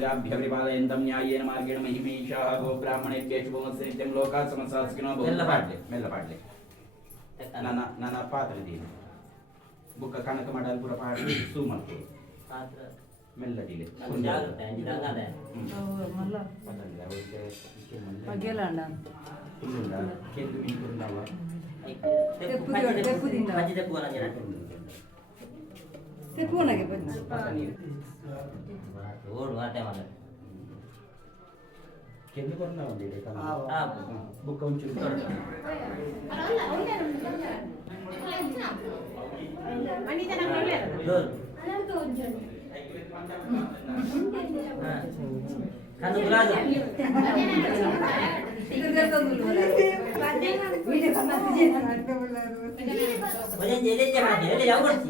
विदाभ्यविपालयन्तं न्यायेन मार्गेण महिमीशाः गो ब्राह्मणेभ्यः शुभमस्तु नित्यं लोकाः समस्ताः सुखिनो भवन्तु मेल्ल पाडले ನನ್ನ ಪಾತ್ರ ಇದೆ ಬುಕ್ಕ ಕಣಕ ಮಾಡಲ್ ಪೂರ ಪಾಡಿ ಸೂ ಮಾಡ್ತೀವಿ ಪಾತ್ರ ಮೆಲ್ಲಡಿಲೆ ಜಾಗ್ರತೆ ಅಂಜಿದಾಗದೆ ಮಲ್ಲ ಪದಲ್ಲ ಒಳ್ಳೆ ಪಗೆಲಣ್ಣ ಇಲ್ಲ ಕೆಂದು ಮಿಂಟುಂದವ ತೆಪ್ಪುದಿಂದ ಬಜ್ಜಿದೆ ಪೂರ ಜನ ತೆಪ್ಪುನಗೆ ಬಜ್ಜಿ ಓಡ್ ವಾಟೆ ಮಾಡ ಕೆಂದು ಕೊರ್ನ ಒಂದಿದೆ ಆ ಬುಕ್ಕ ಒಂಚೂರು ತೊರಟ ಮನಿದನ ಕೊಡ್ಲೆ ಅನಂತ ಒಂಚೂರು ಕಣ್ಣು ಗುಲಾಜ ಇದೆಲ್ಲ ಗುಲಾಜ ವಿಡಿಯೋ ಕಮ್ಮಿ ವಜನ್ ಜೆಲೆ ಮಾಡಿ ಯಾವ ಬರ್ತಿ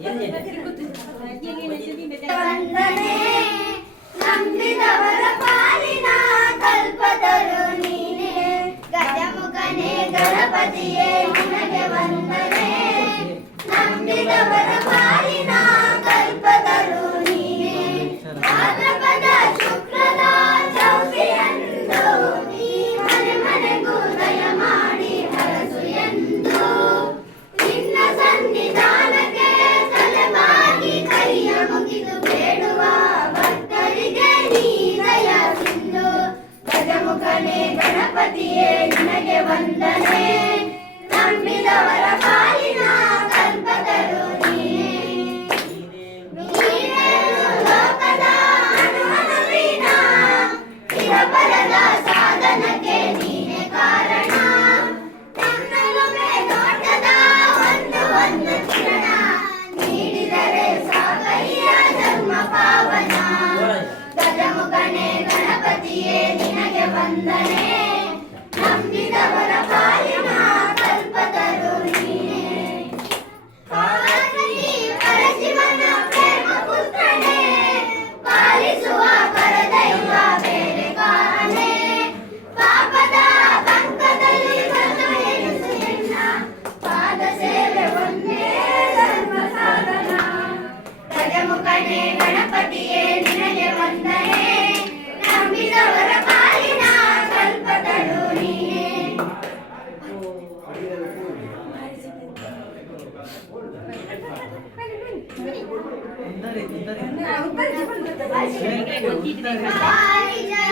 ವಂದನೆ ನಂಬಿದವರ ಪಾಲಿನ ಕಲ್ಪತರು ನೀನೇ ಗಜಮುಖನೇ ಗಣಪತಿಯೇ ನಿನಗೆ ವಂದನೆ ನಂಬಿದವರ ಪಾಲಿನ ಕಲ್ಪತರು ನೀನೇ ಭಾದ್ರಪದ ಶುಕ್ರದ ಚೌತಿಯಂದು ನೀ ಮನೆ ಮನೆಗೂ ದಯ ಮಾಡಿ ಹರಸು ಎಂದು ನಿನ್ನ ಸನ್ನಿಧಾನಕ್ಕೆ ತಲೆಬಾಗಿ ಕೈಯ ಮುಗಿದು ಬೇಡುವ ಭಕ್ತರಿಗೆ ನೀ ದಯ ಸಿಂಧು ಗಜಮುಖನೇ ಗಣಪತಿಯೇ ನಿನಗೆ ವಂದನೆ ನಂಬಿದವರ ಪಾಲಿನ ಕಲ್ಪತರು ನೀನೇ ಲೋಕದ ಅನುವೀನ ಇಹಪರದ ಸಾಧನಕ್ಕೆ ನೀನೇ ಕಾರಣ ನನ್ನೊಮ್ಮೆ ನೋಟದ ಒಂದು ಕಿರಣ ನೀಡಿದರೆ ಸಾಕಯ್ಯ ಜನ್ಮ ಪಾವನ ಗಜಮುಖನೇ ಗಣಪತಿಯೇ ನಿನಗೆ ವಂದನೆ ನಂಬಿದವರ ಪಾಲಿನ ಕಲ್ಪತರು ನೀನೇ ಪಾರ್ವತಿ ಪರಶಿವನ ಪ್ರೇಮ ಪುತ್ರನೇ ಪಾಲಿಸುವ ಪರದೈವ ಬೇರೆ ಕಾರಣೆ ಪಾಪದ ಪಂಕದಲ್ಲಿ ಬಂದು ಎನಿಸು ಎನ್ನ ಪಾದ ಸೇವೆ ಒಂದೇ ಧರ್ಮ ಸಾಧನ ಗಜಮುಖನೇ ಗಣಪತಿಯೇ ನಿನಗೆ ವಂದನೆ ನಂಬಿದವರ ಪಾಲಿನ ಕಲ್ಪತರು ನೀನೇ ಪಾರಿಜಾತ